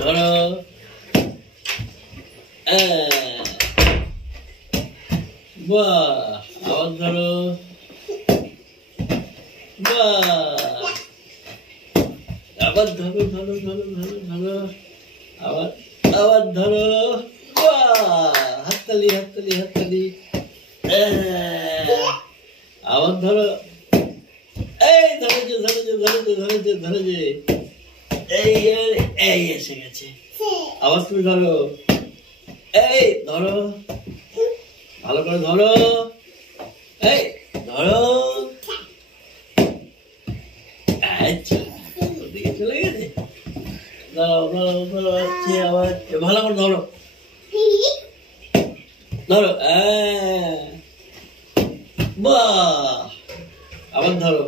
ধরো বাহ আবার ধরো বাহ আবার ধরো ধরো ধরো ধরো ধরো আবার আবার ধরো বাহ হাততালি হাততালি হাততালি আবার ধরো এই ধরেছে ধরেছে ধরেছে ধরেছে ধরেছে এই এই এসে গেছে আবার তুমি ধরো এই ধরো ভালো করে ধরো এই ধরো ওদিকে চলে গেছে দাঁড়াও দাঁড়াও দাঁড়াও আছে আবার ভালো করে ধরো ধরো বাহ আবার ধরো